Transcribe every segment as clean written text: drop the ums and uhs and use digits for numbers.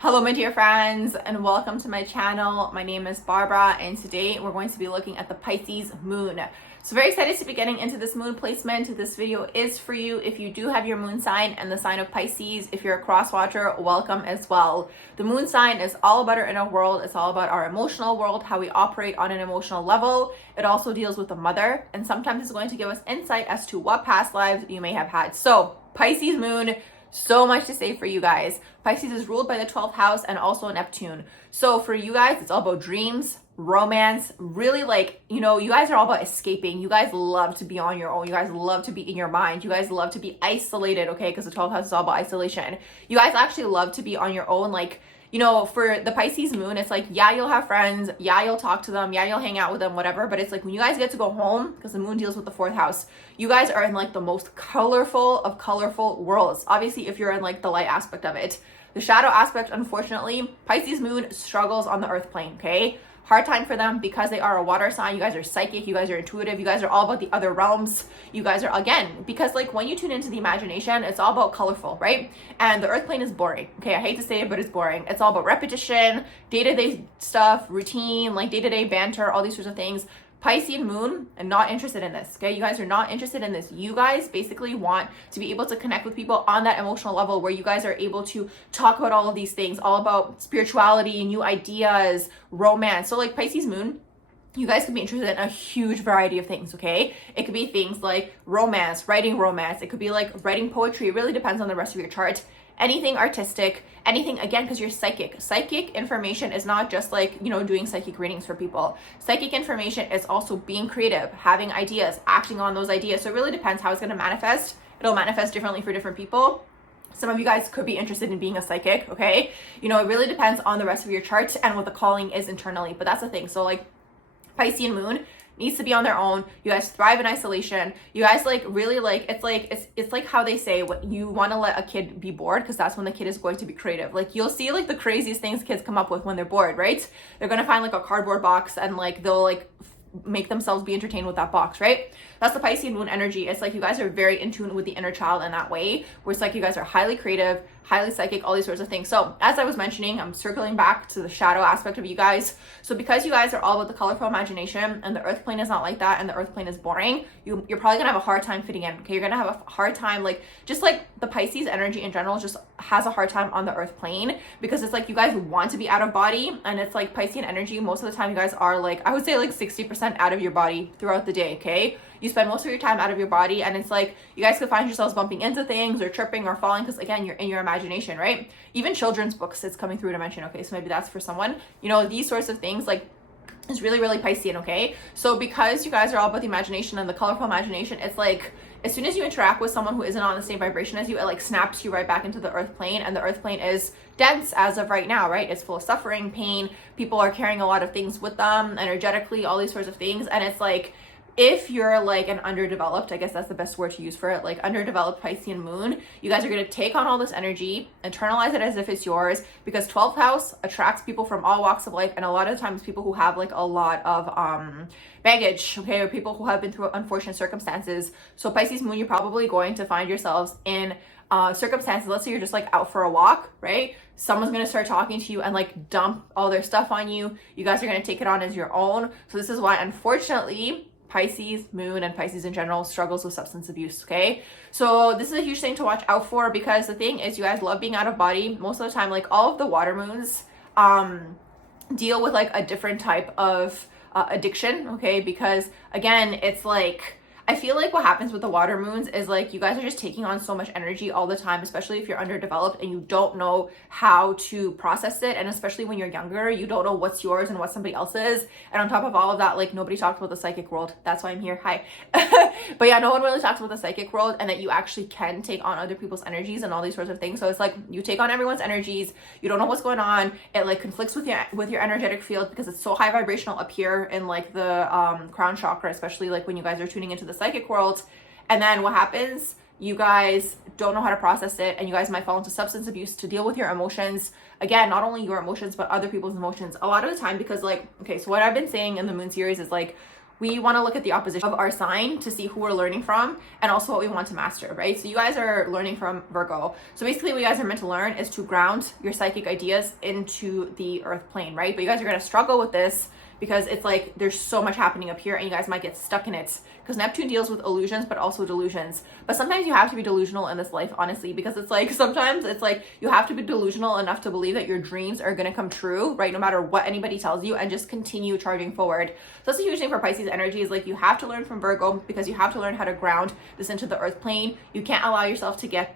Hello my dear friends, and welcome to my channel. My name is Barbara, and today we're going to be looking at the Pisces moon. So very excited to be getting into this moon placement. This video is for you if you do have your moon sign and the sign of Pisces. If you're a cross watcher, welcome as well. The moon sign is all about our inner world. It's all about our emotional world, how we operate on an emotional level. It also deals with the mother, and sometimes it's going to give us insight as to what past lives you may have had. So Pisces moon, so much to say for you guys. Pisces is ruled by the 12th house and also Neptune. So for you guys, it's all about dreams, romance, really you guys are all about escaping. You guys love to be on your own. You guys love to be in your mind. You guys love to be isolated, okay? Because the 12th house is all about isolation. You guys actually love to be on your own, for the Pisces moon, it's yeah, you'll have friends, yeah, you'll talk to them, yeah, you'll hang out with them, whatever, but it's when you guys get to go home, because the moon deals with the 4th house, you guys are in the most colorful of colorful worlds. Obviously, if you're in the light aspect of it. The shadow aspect, unfortunately, Pisces moon struggles on the earth plane, okay? Hard time for them because they are a water sign. You guys are psychic, you guys are intuitive, you guys are all about the other realms. You guys are, again, because when you tune into the imagination, it's all about colorful, right? And the earth plane is boring, okay? I hate to say it, but it's boring. It's all about repetition, day-to-day stuff, routine, day-to-day banter, all these sorts of things. Piscean moon, and not interested in this, okay? You guys are not interested in this. You guys basically want to be able to connect with people on that emotional level where you guys are able to talk about all of these things, all about spirituality, new ideas, romance. So Pisces moon, you guys could be interested in a huge variety of things, okay? It could be things like romance, writing romance. It could be writing poetry. It really depends on the rest of your chart. Anything artistic, anything, again, because you're psychic. Psychic information is not just doing psychic readings for people. Psychic information is also being creative, having ideas, acting on those ideas. So it really depends how it's going to manifest. It'll manifest differently for different people. Some of you guys could be interested in being a psychic, okay? It really depends on the rest of your chart and what the calling is internally. But that's the thing. So Piscean moon needs to be on their own. You guys thrive in isolation. You guys really it's like how they say what you want to let a kid be bored, because that's when the kid is going to be creative. You'll see the craziest things kids come up with when they're bored, right? They're gonna find a cardboard box and they'll make themselves be entertained with that box, right? That's the Piscean moon energy. It's you guys are very in tune with the inner child in that way, where it's you guys are highly creative, highly psychic, all these sorts of things. So as I was mentioning, I'm circling back to the shadow aspect of you guys. So because you guys are all about the colorful imagination and the earth plane is not like that and the earth plane is boring, you're probably gonna have a hard time fitting in, okay? You're gonna have a hard time, just the Pisces energy in general just has a hard time on the earth plane, because it's you guys want to be out of body, and it's Piscean energy, most of the time you guys are I would say 60% out of your body throughout the day, okay? You spend most of your time out of your body, and it's you guys could find yourselves bumping into things or tripping or falling because, again, you're in your imagination, right? Even children's books, it's coming through to mention, okay? So maybe that's for someone. These sorts of things, it's really, really Piscean, okay? So because you guys are all about the imagination and the colorful imagination, it's as soon as you interact with someone who isn't on the same vibration as you, it snaps you right back into the earth plane, and the earth plane is dense as of right now, right? It's full of suffering, pain. People are carrying a lot of things with them energetically, all these sorts of things, and it's if you're an underdeveloped, I guess that's the best word to use for it, underdeveloped Piscean moon, you guys are going to take on all this energy, internalize it as if it's yours, because 12th house attracts people from all walks of life, and a lot of times people who have a lot of baggage, okay, or people who have been through unfortunate circumstances. So Pisces moon, you're probably going to find yourselves in circumstances. Let's say you're just out for a walk, right? Someone's going to start talking to you and dump all their stuff on you. You guys are going to take it on as your own. So this is why, unfortunately, Pisces moon and Pisces in general struggles with substance abuse, okay? So this is a huge thing to watch out for, because the thing is, you guys love being out of body. Most of the time, all of the water moons deal with a different type of addiction, okay? Because again, it's I feel what happens with the water moons is you guys are just taking on so much energy all the time, especially if you're underdeveloped and you don't know how to process it. And especially when you're younger, you don't know what's yours and what somebody else's. And on top of all of that, nobody talks about the psychic world. That's why I'm here. Hi. But yeah, no one really talks about the psychic world, and that you actually can take on other people's energies and all these sorts of things. So it's you take on everyone's energies. You don't know what's going on. It conflicts with your energetic field, because it's so high vibrational up here in the crown chakra, especially when you guys are tuning into the psychic world. And then what happens, you guys don't know how to process it, and you guys might fall into substance abuse to deal with your emotions. Again, not only your emotions but other people's emotions a lot of the time, because okay, so what I've been saying in the moon series is we want to look at the opposition of our sign to see who we're learning from and also what we want to master, right? So you guys are learning from Virgo. So basically what you guys are meant to learn is to ground your psychic ideas into the earth plane, right? But you guys are going to struggle with this because it's like there's so much happening up here and you guys might get stuck in it because Neptune deals with illusions but also delusions. But sometimes you have to be delusional in this life, honestly, because it's like sometimes it's like you have to be delusional enough to believe that your dreams are going to come true, right? No matter what anybody tells you, and just continue charging forward. So that's a huge thing for Pisces energy, is like you have to learn from Virgo because you have to learn how to ground this into the earth plane. You can't allow yourself to get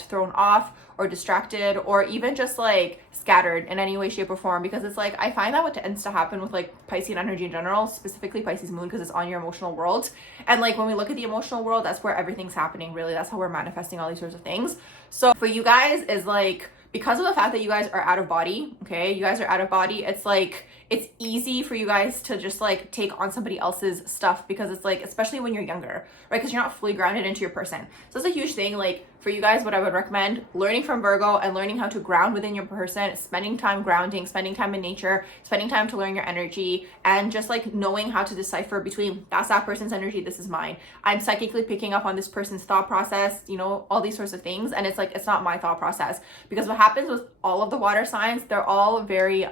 thrown off or distracted or even just like scattered in any way, shape, or form, because it's like I find that what tends to happen with like Piscean energy in general, specifically Pisces moon, because it's on your emotional world. And like when we look at the emotional world, that's where everything's happening, really. That's how we're manifesting all these sorts of things. So for you guys is like, because of the fact that you guys are out of body, okay, you guys are out of body, it's like it's easy for you guys to just like take on somebody else's stuff, because it's like, especially when you're younger, right? Because you're not fully grounded into your person. So it's a huge thing. Like for you guys, what I would recommend, learning from Virgo and learning how to ground within your person, spending time grounding, spending time in nature, spending time to learn your energy, and just like knowing how to decipher between that's that person's energy, this is mine. I'm psychically picking up on this person's thought process, you know, all these sorts of things. And it's like, it's not my thought process, because what happens with all of the water signs, they're all very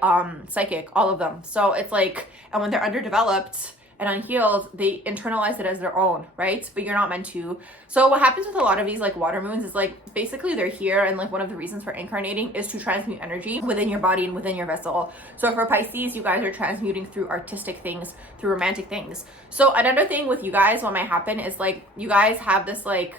psychic, all of them. So it's like, and when they're underdeveloped and unhealed, they internalize it as their own, right? But you're not meant to. So what happens with a lot of these like water moons is like, basically they're here, and like one of the reasons for incarnating is to transmute energy within your body and within your vessel. So for Pisces, you guys are transmuting through artistic things, through romantic things. So another thing with you guys, what might happen is like, you guys have this like,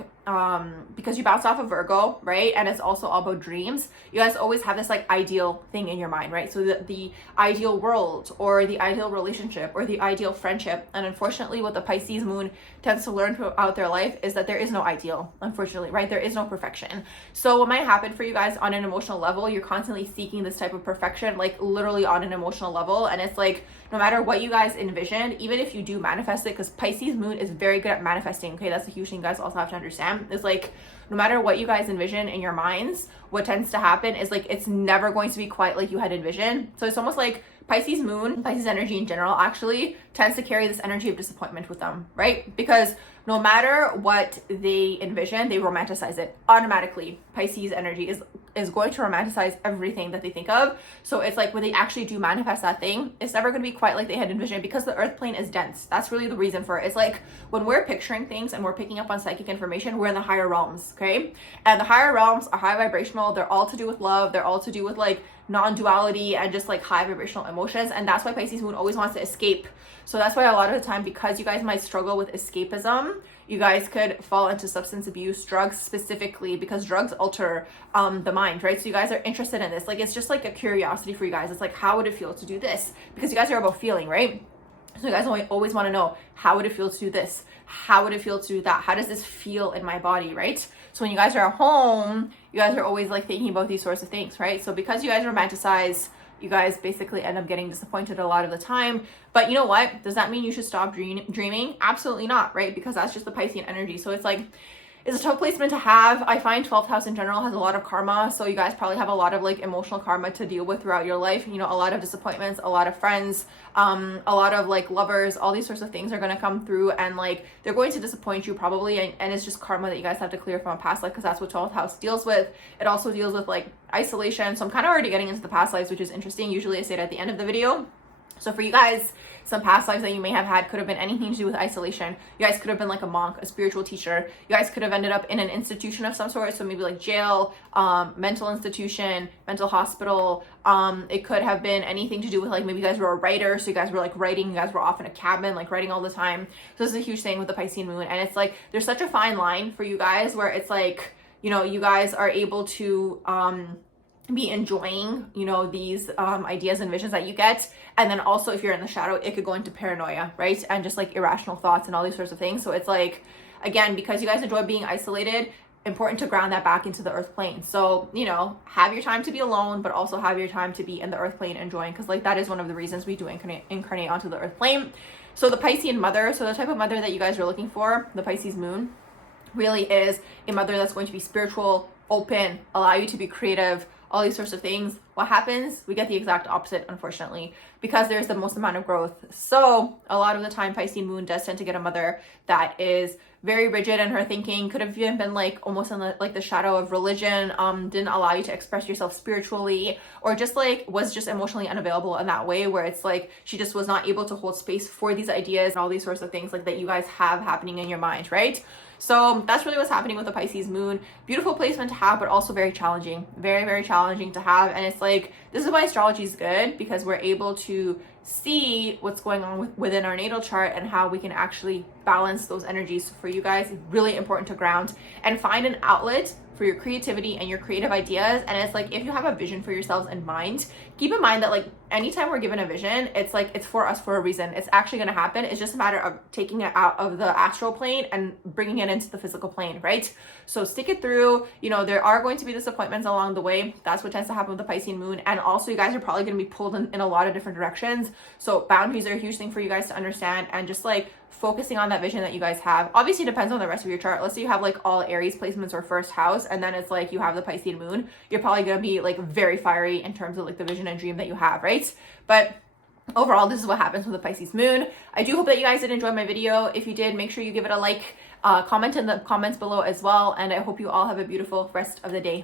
because you bounce off of Virgo, right? And it's also all about dreams. You guys always have this like ideal thing in your mind, right? So the ideal world or the ideal relationship or the ideal friendship. And unfortunately, what the Pisces moon tends to learn throughout their life is that there is no ideal, unfortunately, right? There is no perfection. So what might happen for you guys on an emotional level, you're constantly seeking this type of perfection, like literally on an emotional level. And it's like, no matter what you guys envision, even if you do manifest it, because Pisces moon is very good at manifesting, okay? That's a huge thing you guys also have to understand. It's like, no matter what you guys envision in your minds, what tends to happen is like, it's never going to be quite like you had envisioned. So it's almost like Pisces moon, Pisces energy in general, actually tends to carry this energy of disappointment with them, right? Because no matter what they envision, they romanticize it automatically. Pisces energy is going to romanticize everything that they think of. So it's like when they actually do manifest that thing, it's never going to be quite like they had envisioned, because the earth plane is dense. That's really the reason for it. It's like when we're picturing things and we're picking up on psychic information, we're in the higher realms, okay? And the higher realms are high vibrational. They're all to do with love. They're all to do with like non-duality and just like high vibrational emotions. And that's why Pisces moon always wants to escape. So that's why a lot of the time, because you guys might struggle with escapism, you guys could fall into substance abuse, drugs specifically, because drugs alter the mind, right? So you guys are interested in this. Like, it's just like a curiosity for you guys. It's like, how would it feel to do this? Because you guys are about feeling, right? So you guys always want to know, how would it feel to do this? How would it feel to do that? How does this feel in my body, right? So when you guys are at home, you guys are always like thinking about these sorts of things, right? So because you guys romanticize, you guys basically end up getting disappointed a lot of the time. But you know what? Does that mean you should stop dreaming? Absolutely not, right? Because that's just the Piscean energy. So it's like, it's a tough placement to have. I find 12th house in general has a lot of karma. So you guys probably have a lot of like emotional karma to deal with throughout your life. You know, a lot of disappointments, a lot of friends, a lot of like lovers, all these sorts of things are going to come through, and like they're going to disappoint you probably. And it's just karma that you guys have to clear from a past life, because that's what 12th house deals with. It also deals with like isolation. So I'm kind of already getting into the past lives, which is interesting. Usually I say it at the end of the video. So for you guys, some past lives that you may have had could have been anything to do with isolation. You guys could have been like a monk, a spiritual teacher. You guys could have ended up in an institution of some sort. So maybe like jail, mental institution, mental hospital. It could have been anything to do with like, maybe you guys were a writer. So you guys were like writing, you guys were off in a cabin, like writing all the time. So this is a huge thing with the Piscean moon. And it's like, there's such a fine line for you guys where it's like, you know, you guys are able to, be enjoying, you know, these ideas and visions that you get. And then also, if you're in the shadow, it could go into paranoia, right? And just like irrational thoughts and all these sorts of things. So it's like, again, because you guys enjoy being isolated, important to ground that back into the earth plane. So, you know, have your time to be alone, but also have your time to be in the earth plane enjoying, because like that is one of the reasons we do incarnate onto the earth plane. So the Piscean mother, so the type of mother that you guys are looking for, the Pisces moon, really is a mother that's going to be spiritual, open, allow you to be creative, all these sorts of things. What happens? We get the exact opposite, unfortunately, because there's the most amount of growth. So a lot of the time, Pisces moon does tend to get a mother that is very rigid in her thinking, could have even been like almost in the shadow of religion, didn't allow you to express yourself spiritually, or just like was just emotionally unavailable in that way, where it's like she just was not able to hold space for these ideas and all these sorts of things like that you guys have happening in your mind, right? So that's really what's happening with the Pisces moon. Beautiful placement to have, but also very challenging, very, very challenging to have. And it's like, this is why astrology is good, because we're able to see what's going on within our natal chart and how we can actually balance those energies. So for you guys, it's really important to ground and find an outlet for your creativity and your creative ideas. And it's like, if you have a vision for yourselves in mind, keep in mind that like anytime we're given a vision, it's like it's for us for a reason. It's actually going to happen. It's just a matter of taking it out of the astral plane and bringing it into the physical plane, right? So stick it through. You know, there are going to be disappointments along the way. That's what tends to happen with the Pisces moon. And also you guys are probably going to be pulled in a lot of different directions. So boundaries are a huge thing for you guys to understand, and just like focusing on that vision that you guys have. Obviously it depends on the rest of your chart. Let's say you have like all Aries placements or first house, and then it's like you have the Pisces moon. You're probably going to be like very fiery in terms of like the vision and dream that you have, right? But overall, this is what happens with the Pisces moon. I do hope that you guys did enjoy my video. If you did, make sure you give it a like, comment in the comments below as well. And I hope you all have a beautiful rest of the day.